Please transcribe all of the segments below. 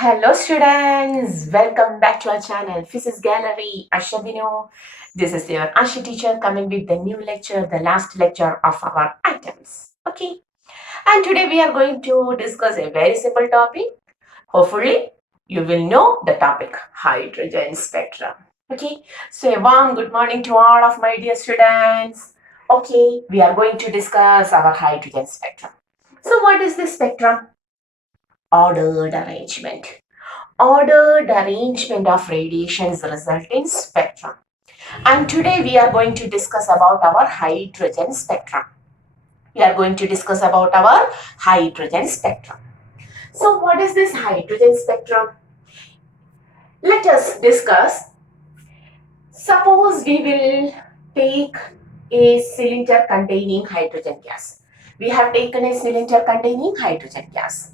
Hello students, welcome back to our channel Physics Gallery. Ashabino. This is your Ashi teacher coming with the new lecture, the last lecture of our atoms. Okay, and today we are going to discuss a very simple topic. Hopefully, you will know the topic, hydrogen spectrum. Okay, so a warm good morning to all of my dear students. Okay, we are going to discuss our hydrogen spectrum. So what is this spectrum? Ordered arrangement. Ordered arrangement of radiations result in spectrum. And today we are going to discuss about our hydrogen spectrum. We are going to discuss about our hydrogen spectrum. So what is this hydrogen spectrum? Let us discuss. Suppose we will take a cylinder containing hydrogen gas. We have taken a cylinder containing hydrogen gas.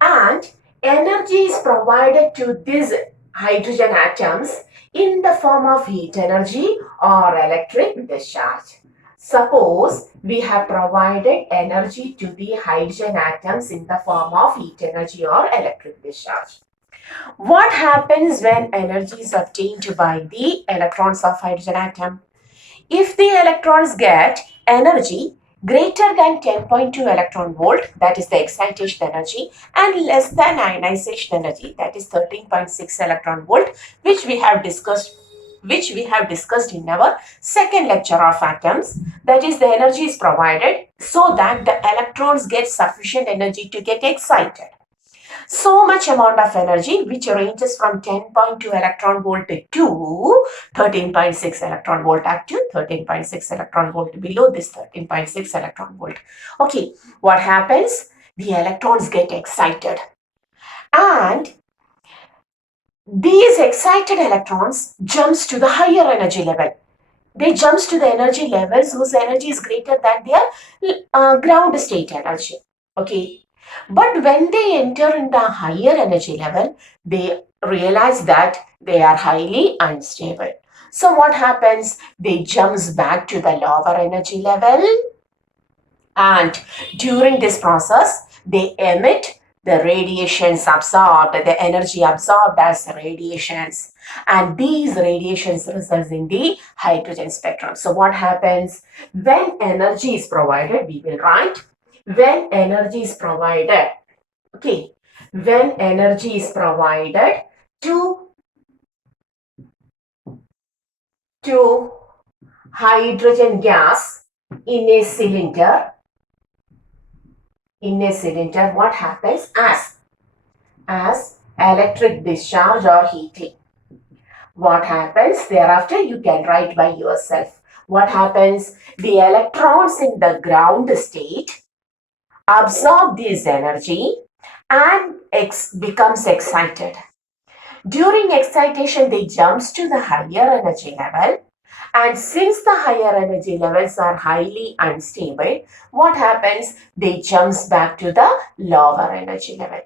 And energy is provided to these hydrogen atoms in the form of heat energy or electric discharge. Suppose we have provided energy to the hydrogen atoms in the form of heat energy or electric discharge. What happens when energy is obtained by the electrons of hydrogen atom? If the electrons get energy greater than 10.2 electron volt, that is the excitation energy, and less than ionization energy, that is 13.6 electron volt, which we have discussed in our second lecture of atoms. That is, the energy is provided so that the electrons get sufficient energy to get excited. So much amount of energy which ranges from 10.2 electron volt to 13.6 electron volt up to 13.6 electron volt below this 13.6 electron volt. Okay, what happens? The electrons get excited, and these excited electrons jumps to the higher energy level. They jumps to the energy levels whose energy is greater than their ground state energy. Okay, but when they enter in the higher energy level, they realize that they are highly unstable. So what happens? They jumps back to the lower energy level, and during this process, they emit the radiations absorbed, the energy absorbed as radiations. And these radiations result in the hydrogen spectrum. So what happens? When energy is provided, we will write when energy is provided. Okay, when energy is provided to hydrogen gas in a cylinder, what happens? As electric discharge or heating. What happens? Thereafter, you can write by yourself. What happens? The electrons in the ground state absorb this energy and becomes excited. During excitation, they jumps to the higher energy level. And since the higher energy levels are highly unstable, what happens? They jumps back to the lower energy level.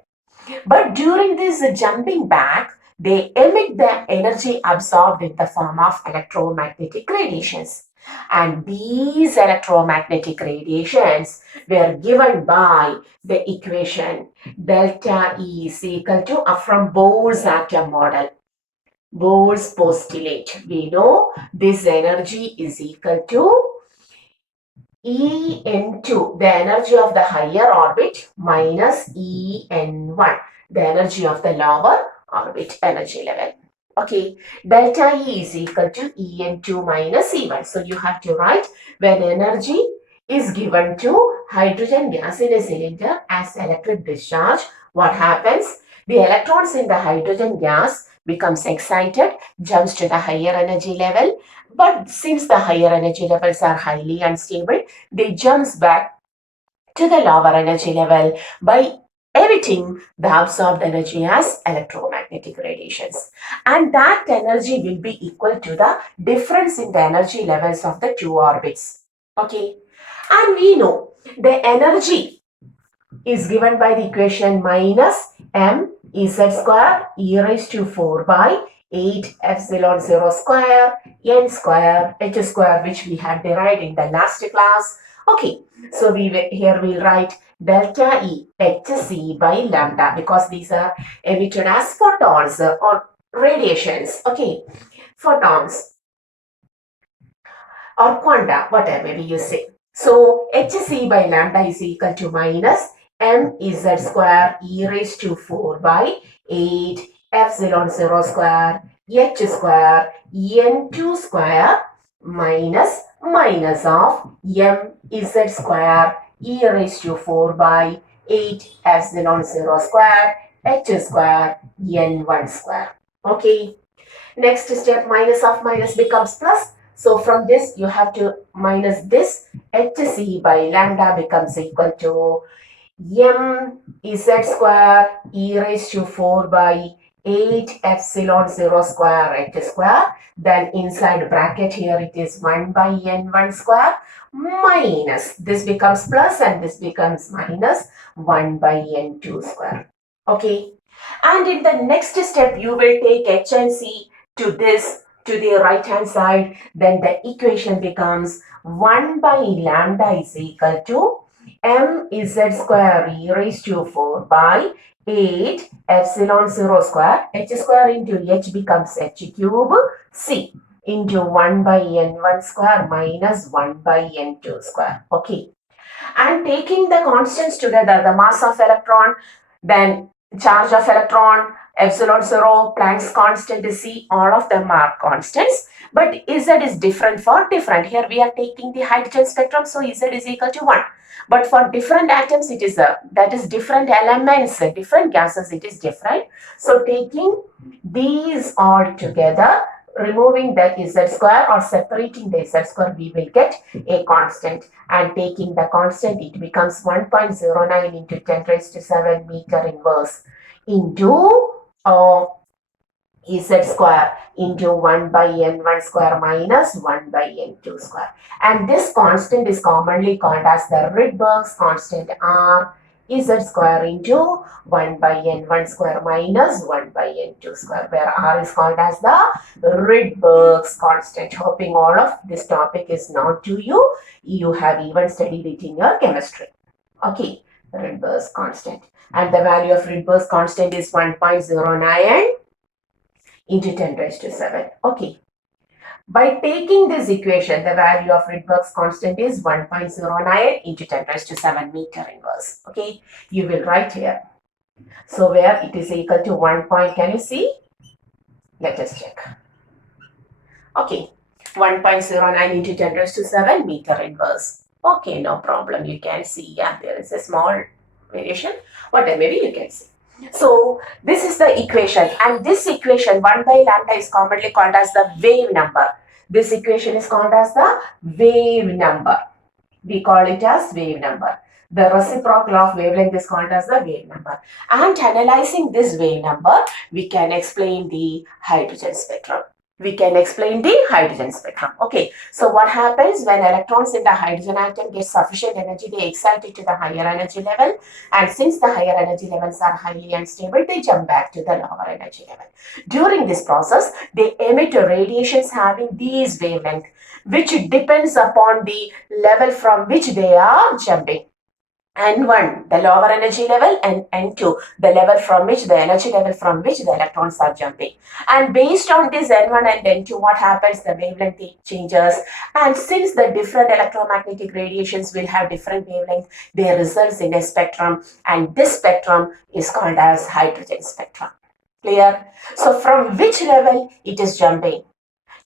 But during this jumping back, they emit the energy absorbed in the form of electromagnetic radiations. And these electromagnetic radiations were given by the equation delta E is equal to from Bohr's atom model. Bohr's postulate. We know this energy is equal to E into the energy of the higher orbit minus En1, the energy of the lower orbit energy level. Okay, delta E is equal to En2 minus E1. So you have to write when energy is given to hydrogen gas in a cylinder as electric discharge, what happens? The electrons in the hydrogen gas becomes excited, jumps to the higher energy level. But since the higher energy levels are highly unstable, they jumps back to the lower energy level by emitting the absorbed energy as electromagnetic radiations. And that energy will be equal to the difference in the energy levels of the two orbits. Okay. And we know the energy is given by the equation minus m z square e raised to 4 by 8 epsilon 0 square n square h square, which we had derived in the last class. Okay, so here we'll write delta E hc by lambda because these are emitted as photons or radiations. Okay, photons or quanta, whatever maybe you say. So hc by lambda is equal to minus mz square e raised to 4 by 8 epsilon 0 square h square n2 square minus of mz square e raised to 4 by 8 epsilon 0 square h square n1 square. Okay. Next step, minus of minus becomes plus. So from this, you have to minus this. hc by lambda becomes equal to mz square e raised to 4 by 8 epsilon 0 square h square. Then inside bracket here it is 1 by n1 square minus. This becomes plus and this becomes minus 1 by n2 square. Okay. And in the next step, you will take h and c to the right hand side. Then the equation becomes 1 by lambda is equal to mz square e raised to 4 by 8 epsilon 0 square h square into h becomes h cube c into 1 by n1 square minus 1 by n2 square. Okay. And taking the constants together, the mass of electron, then charge of electron, epsilon 0, Planck's constant is C, all of them are constants. But Z is different for different. Here we are taking the hydrogen spectrum, so Z is equal to 1. But for different atoms, it is that is different elements, different gases, it is different. So taking these all together, removing that Z square or separating the Z square, we will get a constant. And taking the constant, it becomes 1.09 into 10 raised to 7 meter inverse into Z square into 1 by n1 square minus 1 by n2 square. And this constant is commonly called as the Rydberg's constant, R Z square into 1 by n1 square minus 1 by n2 square, where R is called as the Rydberg's constant. Hoping all of this topic is known to you. You have even studied it in your chemistry. Okay, Rydberg's constant. And the value of Rydberg's constant is 1.09 into 10 raised to 7. Okay. By taking this equation, the value of Rydberg's constant is 1.09 into 10 raised to 7 meter inverse. Okay. You will write here. So where it is equal to 1 point, can you see? Let us check. Okay. 1.09 into 10 raised to 7 meter inverse. Okay, no problem. You can see, yeah, there is a small variation. Whatever, maybe you can see. So this is the equation, and this equation 1 by lambda is commonly called as the wave number. This equation is called as the wave number. We call it as wave number. The reciprocal of wavelength is called as the wave number. And analyzing this wave number, we can explain the hydrogen spectrum. Okay, so what happens when electrons in the hydrogen atom get sufficient energy, they excite it to the higher energy level, and since the higher energy levels are highly unstable, they jump back to the lower energy level. During this process, they emit radiations having these wavelengths, which depends upon the level from which they are jumping. N1, the lower energy level, and N2, the level from which the energy level from which the electrons are jumping. And based on this N1 and N2, what happens? The wavelength changes. And since the different electromagnetic radiations will have different wavelengths, they results in a spectrum. And this spectrum is called as hydrogen spectrum. Clear? So from which level it is jumping?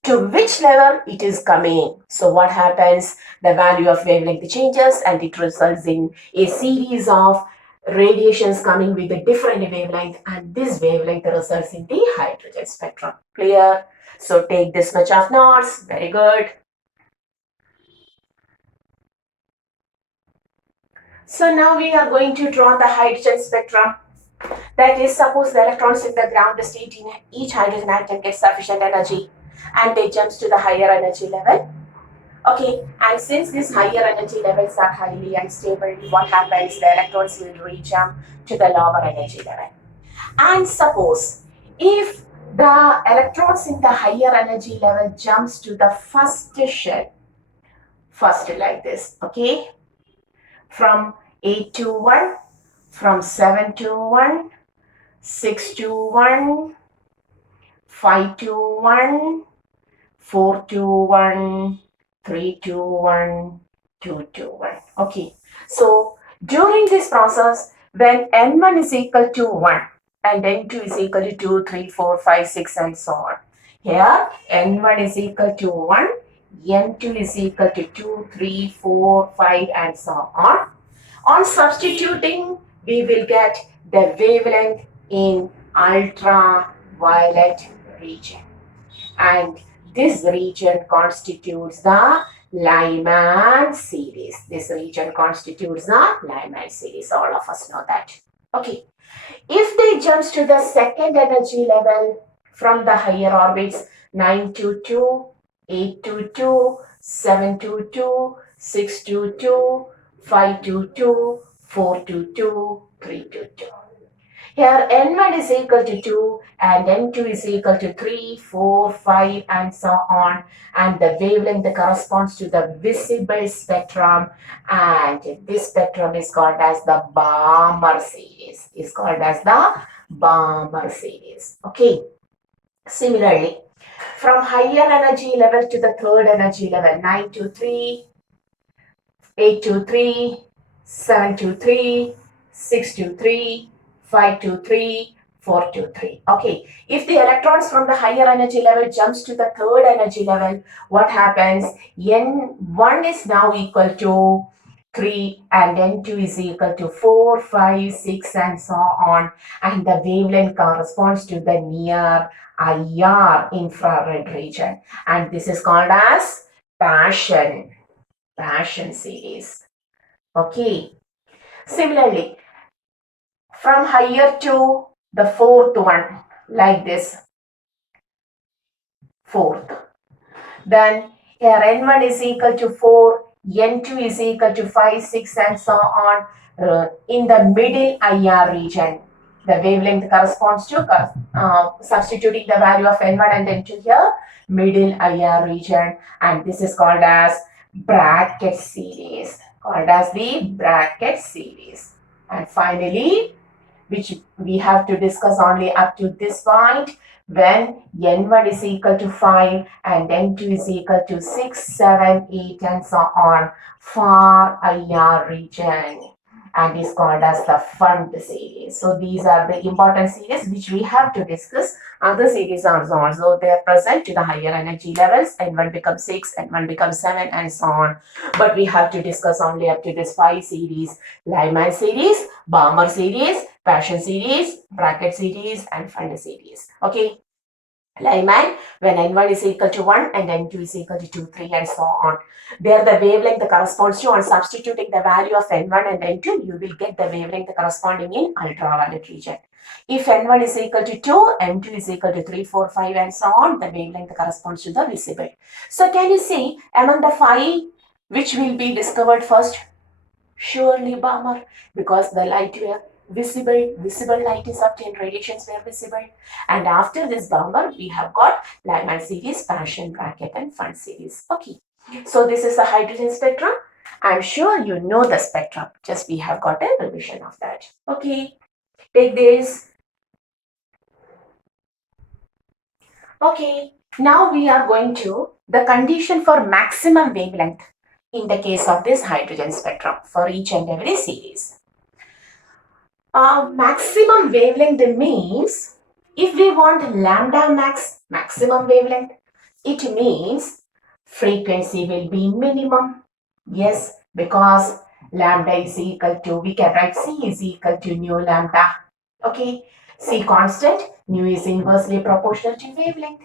To which level it is coming. So what happens? The value of wavelength changes and it results in a series of radiations coming with a different wavelength, and this wavelength results in the hydrogen spectrum. Clear? So take this much of notes. Very good. So now we are going to draw the hydrogen spectrum. That is, suppose the electrons in the ground state in each hydrogen atom get sufficient energy and they jumps to the higher energy level. Okay, and since these higher energy levels are highly unstable, what happens? The electrons will re-jump to the lower energy level. And suppose if the electrons in the higher energy level jumps to the first shell, First like this, okay? From 8 to 1, from 7 to 1, 6 to 1, 5 to 1, 4 to 1, 3 to 1, 2 to 1. Okay. So during this process, when N1 is equal to 1 and N2 is equal to 2, 3, 4, 5, 6 and so on. Here N1 is equal to 1, N2 is equal to 2, 3, 4, 5 and so on. On substituting, we will get the wavelength in ultraviolet region. And this region constitutes the Lyman series. This region constitutes the Lyman series. All of us know that. Okay. If they jumps to the second energy level from the higher orbits, 9 to 2, 8 to 2, 7 to 2, 6 to 2, 5 to 2, 4 to 2, 3 to 2. Here N1 is equal to 2 and N2 is equal to 3, 4, 5 and so on, and the wavelength corresponds to the visible spectrum, and this spectrum is called as the BOHR series. Okay. Similarly, from higher energy level to the third energy level, 9 to 3, 8 to 3, 7 to 3, 6 to 3, 5 to 3, 4 to 3. Okay, if the electrons from the higher energy level jumps to the third energy level, what happens? N1 is now equal to 3 and N2 is equal to 4, 5, 6 and so on, and the wavelength corresponds to the near IR infrared region, and this is called as passion series. Okay. Similarly, from higher to the fourth one, like this, fourth. Then here N1 is equal to 4, N2 is equal to 5, 6 and so on. In the middle IR region, the wavelength corresponds to, substituting the value of N1 and N2 here, middle IR region, and this is called as bracket series, And finally, which we have to discuss only up to this point, when N1 is equal to 5 and N2 is equal to 6, 7, 8 and so on, far IR region, and is called as the fund series. So these are the important series which we have to discuss. Other series are also they are present to the higher energy levels. N1 becomes 6, N1 becomes 7 and so on. But we have to discuss only up to this 5 series: Lyman series, BOHR series, passion series, bracket series and fund series. Okay. Lyman, when N1 is equal to 1 and N2 is equal to 2, 3 and so on. There the wavelength corresponds to, on substituting the value of N1 and N2, you will get the wavelength corresponding in ultraviolet region. If N1 is equal to 2, N2 is equal to 3, 4, 5 and so on, the wavelength corresponds to the visible. So can you see among the 5 which will be discovered first? Surely BOHR, because the light were visible light is obtained, radiations were visible. And after this BOHR, we have got Lyman series, passion, bracket and fund series. Okay, so this is the hydrogen spectrum. I'm sure you know the spectrum, just we have got a revision of that. Okay, take this. Okay, now we are going to the condition for maximum wavelength in the case of this hydrogen spectrum for each and every series. Maximum wavelength means, if we want lambda max, maximum wavelength, it means frequency will be minimum. Yes, because lambda is equal to, we can write C is equal to nu lambda. Okay, C constant, nu is inversely proportional to wavelength.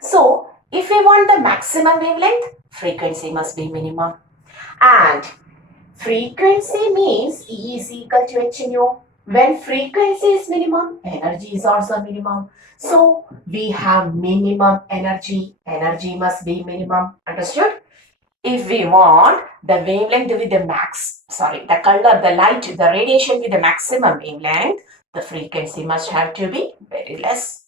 So, if we want the maximum wavelength, frequency must be minimum. And frequency means E is equal to h nu. When frequency is minimum, energy is also minimum. So we have minimum energy. Energy must be minimum. Understood? If we want the wavelength with the the color, the light, the radiation with the maximum wavelength, the frequency must have to be very less.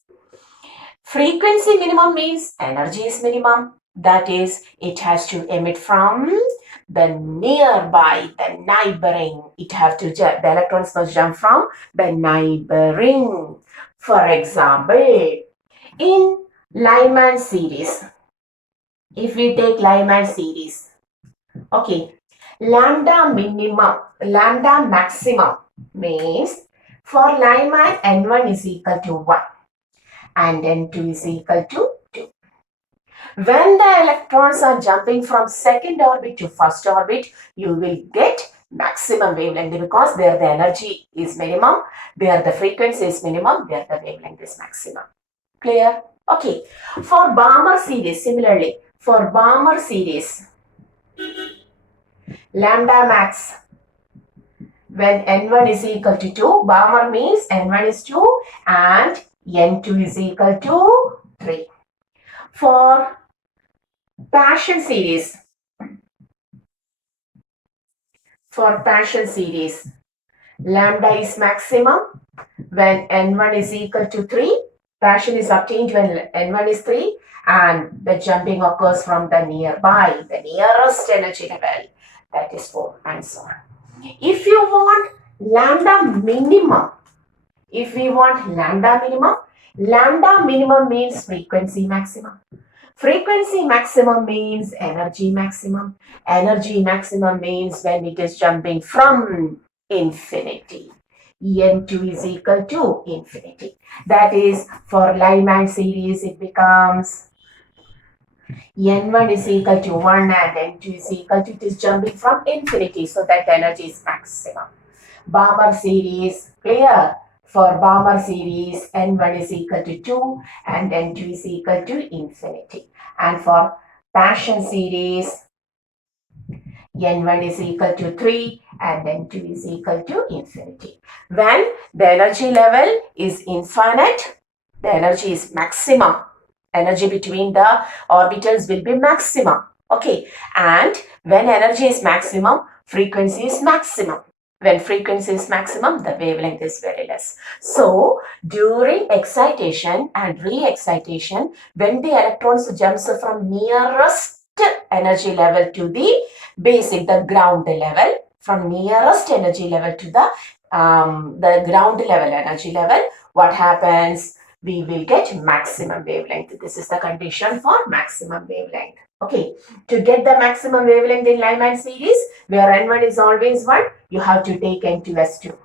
Frequency minimum means energy is minimum. That is, it has to emit from the nearby, the neighboring. The electrons must jump from the neighboring. For example, in Lyman series, if we take Lyman series, okay, lambda maximum means for Lyman N1 is equal to 1 and N2 is equal to 2. When the electrons are jumping from second orbit to first orbit, you will get maximum wavelength because there the energy is minimum, there the frequency is minimum, there the wavelength is maximum. Clear? Okay. For BOHR series, similarly, for BOHR series, lambda max, when N1 is equal to 2, BOHR means N1 is 2 and N2 is equal to 3. For Passion series, lambda is maximum when N1 is equal to 3. Passion is obtained when N1 is 3 and the jumping occurs from the nearby, the nearest energy level, that is 4 and so on. If you want lambda minimum, lambda minimum means frequency maximum. Frequency maximum means energy maximum. Energy maximum means when it is jumping from infinity. N2 is equal to infinity. That is, for Lyman series, it becomes N1 is equal to 1 and N2 is equal to, it is jumping from infinity, so that energy is maximum. BOHR series, clear? For BOHR series, N1 is equal to 2 and N2 is equal to infinity. And for Passion series, N1 is equal to 3 and N2 is equal to infinity. When the energy level is infinite, the energy is maximum. Energy between the orbitals will be maximum. Okay. And when energy is maximum, frequency is maximum. When frequency is maximum, the wavelength is very less. So, during excitation and re-excitation, when the electrons jumps from nearest energy level to the basic, the ground level, from nearest energy level to the ground level energy level, what happens? We will get maximum wavelength. This is the condition for maximum wavelength. Okay, to get the maximum wavelength in Lyman series, where N1 is always 1, you have to take N2 as 2.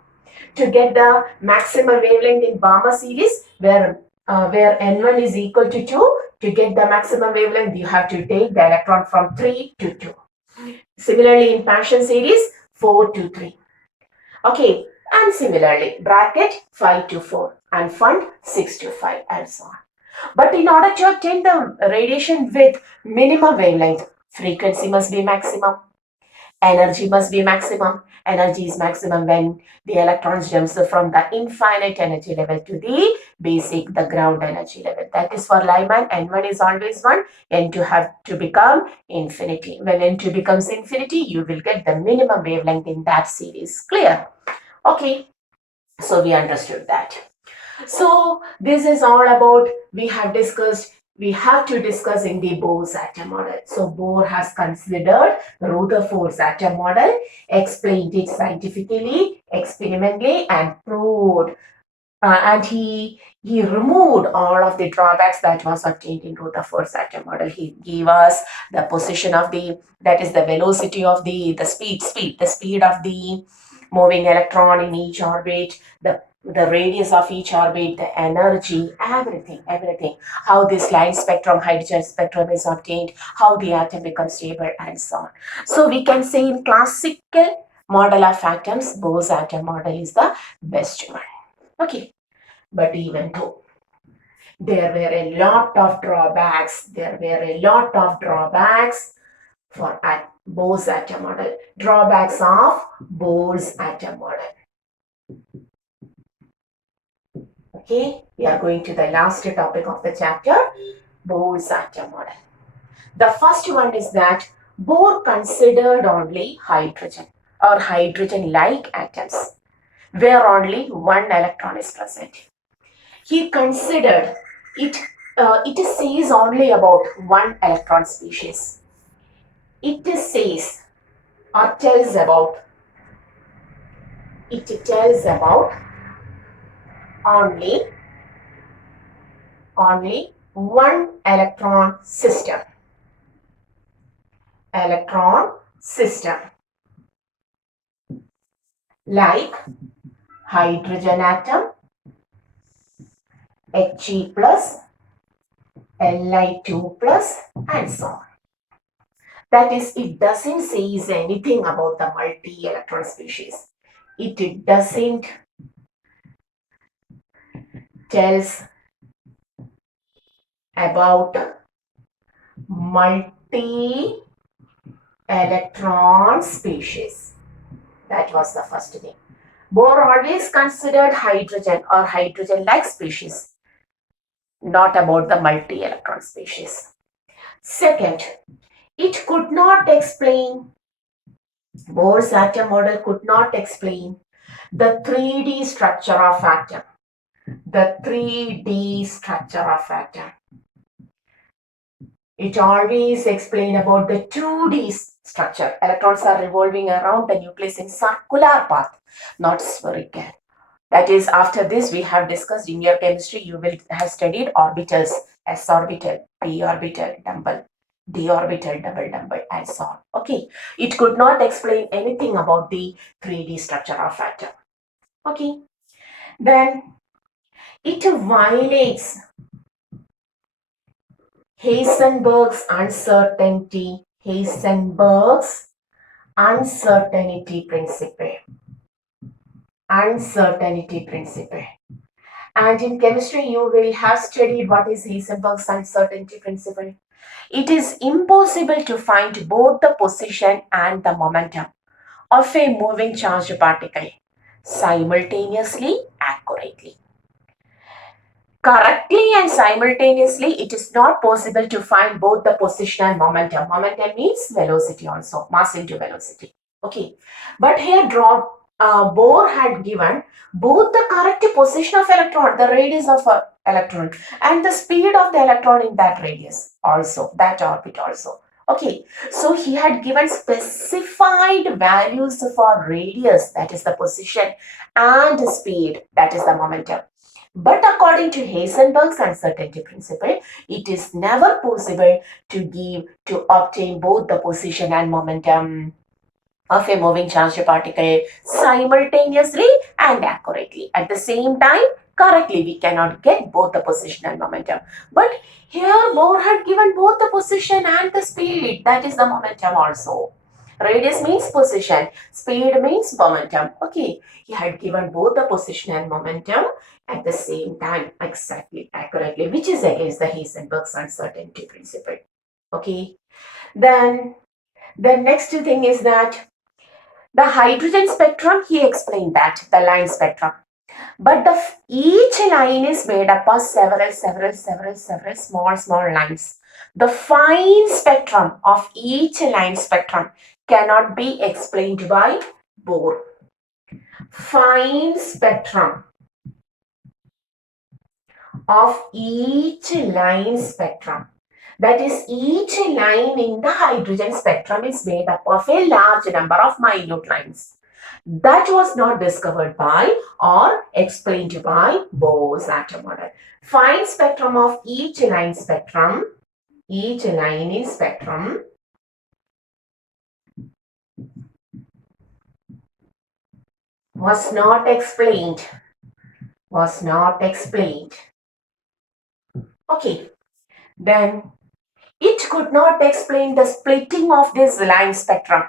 To get the maximum wavelength in BOHR series, where N1 is equal to 2, to get the maximum wavelength, you have to take the electron from 3 to 2. Similarly, in Passion series, 4 to 3. Okay, and similarly, bracket 5 to 4 and fund 6 to 5 and so on. But in order to obtain the radiation with minimum wavelength, frequency must be maximum, energy must be maximum. Energy is maximum when the electrons jumps from the infinite energy level to the basic, the ground energy level. That is for Lyman, N1 is always 1, N2 have to become infinity. When N2 becomes infinity, you will get the minimum wavelength in that series. Clear? Okay, so we understood that. So this is all about, we have to discuss in the Bohr's atom model. So Bohr has considered Rutherford's atom model, explained it scientifically, experimentally, and proved. And he removed all of the drawbacks that was obtained in Rutherford's atom model. He gave us the position of that is the velocity of the speed of the moving electron in each orbit, the radius of each orbit, the energy, everything. How this line spectrum, hydrogen spectrum is obtained, how the atom becomes stable, and so on. So we can say in classical model of atoms, Bohr's atom model is the best one. Okay, but even though there were a lot of drawbacks, for Bohr's atom model. Drawbacks of Bohr's atom model. Okay, we are going to the last topic of the chapter, Bohr's atom model. The first one is that Bohr considered only hydrogen or hydrogen-like atoms where only one electron is present. He considered it it says only about one electron species. It says or tells about only one electron system, like hydrogen atom, He plus, Li2 plus, and so on. That is, it doesn't say anything about the multi-electron species. It doesn't tells about multi-electron species. That was the first thing. Bohr always considered hydrogen or hydrogen-like species, not about the multi-electron species. Second, it could not explain, Bohr's atom model could not explain the 3D structure of atom. The 3D structure of atom. It always explained about the 2D structure. Electrons are revolving around the nucleus in circular path, not spherical. That is, after this we have discussed in your chemistry, you will have studied orbitals, s orbital, p orbital, double, d orbital, double, and so on. Okay, it could not explain anything about the 3D structure of atom. Okay, then it violates Heisenberg's uncertainty principle. And in chemistry, you will have studied what is Heisenberg's uncertainty principle. It is impossible to find both the position and the momentum of a moving charged particle simultaneously accurately. Correctly and simultaneously, it is not possible to find both the position and momentum. Momentum means velocity also, mass into velocity. Okay, but here Bohr had given both the correct position of electron, the radius of electron, and the speed of the electron in that radius also, that orbit also. Okay, so he had given specified values for radius, that is the position, and speed, that is the momentum. But according to Heisenberg's uncertainty principle, it is never possible to obtain both the position and momentum of a moving charged particle simultaneously and accurately. At the same time, correctly, we cannot get both the position and momentum. But here Bohr had given both the position and the speed, that is the momentum also. Radius means position, speed means momentum. Okay, he had given both the position and momentum at the same time, exactly, accurately, which is against the Heisenberg's uncertainty principle. Okay, then the next thing is that the hydrogen spectrum, he explained that, the line spectrum. But each line is made up of several small lines. The fine spectrum of each line spectrum cannot be explained by Bohr. Fine spectrum of each line spectrum. That is, each line in the hydrogen spectrum is made up of a large number of minute lines. That was not discovered by or explained by Bohr's atom model. Fine spectrum of each line in spectrum was not explained. Okay, then it could not explain the splitting of this line spectrum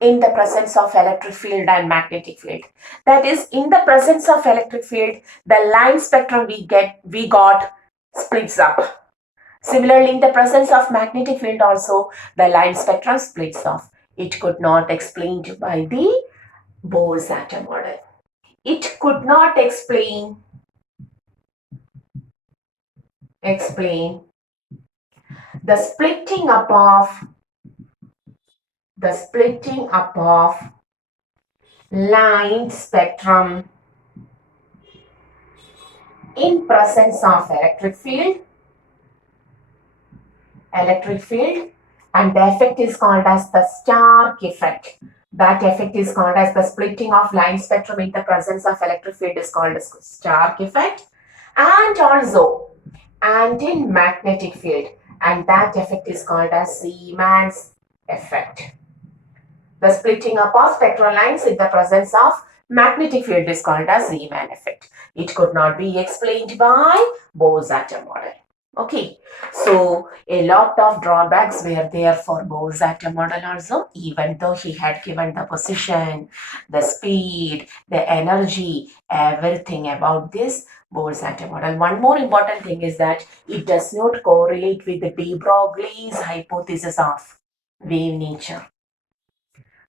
in the presence of electric field and magnetic field. That is, in the presence of electric field, the line spectrum we got splits up. Similarly, in the presence of magnetic field also, the line spectrum splits off. It could not explained by the Bohr's atom model. It could not explain the splitting up of line spectrum in presence of electric field electric field, and the effect is called as the Stark effect. That effect is called as the splitting of line spectrum in the presence of electric field is called as Stark effect, and also and in magnetic field, and that effect is called as Siemens effect. The splitting up of spectral lines in the presence of magnetic field is called as Riemann effect. It could not be explained by Bohr's atom model. Okay, so a lot of drawbacks were there for Bohr's atom model also, even though he had given the position, the speed, the energy, everything about this Bohr's atom model. One more important thing is that it does not correlate with the de Broglie's hypothesis of wave nature.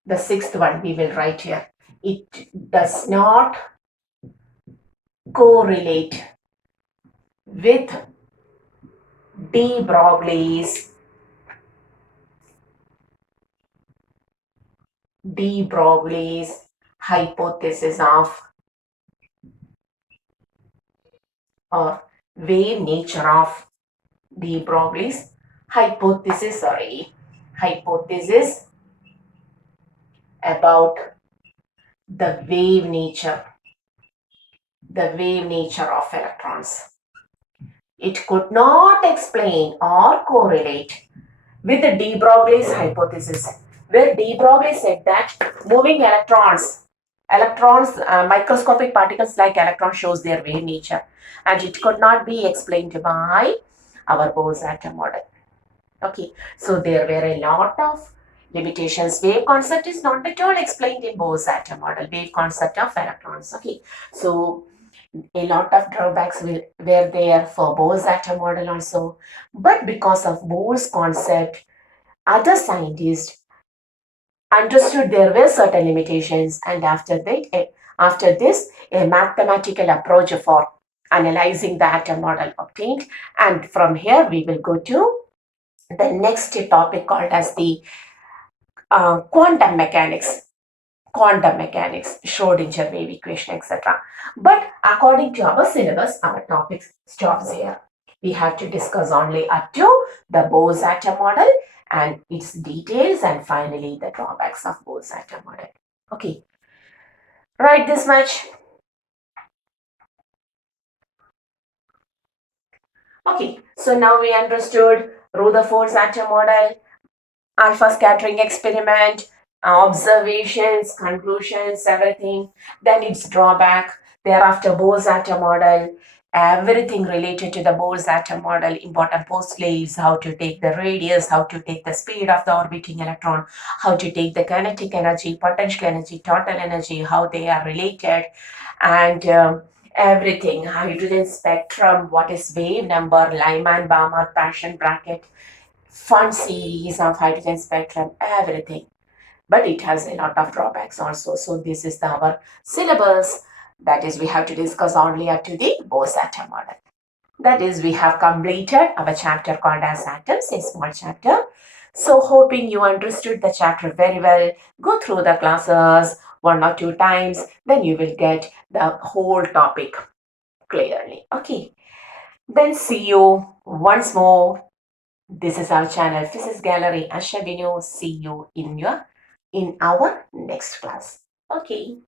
The sixth one we will write here. It does not correlate with de Broglie's hypothesis of or wave nature of de Broglie's hypothesis about the wave nature of electrons. It could not explain or correlate with the de Broglie's hypothesis, where de Broglie said that moving microscopic particles like electrons shows their wave nature, and it could not be explained by our Bohr's atom model. Okay, so there were a lot of limitations. Wave concept is not at all explained in Bohr's atom model, wave concept of electrons. Okay, so a lot of drawbacks were there for Bohr's atom model also, but because of Bohr's concept, other scientists understood there were certain limitations, and after this, a mathematical approach for analyzing the atom model obtained. And from here, we will go to the next topic called as the quantum mechanics. Schrodinger wave equation, etc. But according to our syllabus, our topic stops here. We have to discuss only up to the Bohr's atom model and its details, and finally the drawbacks of Bohr's atom model. Okay, write this much. Okay, so now we understood Rutherford's atom model, alpha scattering experiment, observations, conclusions, everything. Then its drawback. Thereafter, Bohr's atom model, everything related to the Bohr's atom model, important postulates, how to take the radius, how to take the speed of the orbiting electron, how to take the kinetic energy, potential energy, total energy, how they are related, and everything, hydrogen spectrum, what is wave number, Lyman-Balmer Paschen bracket, fun series of hydrogen spectrum, everything. But it has a lot of drawbacks also. So this is our syllabus. That is, we have to discuss only up to the Bohr's atom model. That is, we have completed our chapter called as atoms, a small chapter. So hoping you understood the chapter very well. Go through the classes 1 or 2 times, then you will get the whole topic clearly. Okay. Then see you once more. This is our channel Physics Gallery. Asha Binu. See you in our next class. Okay.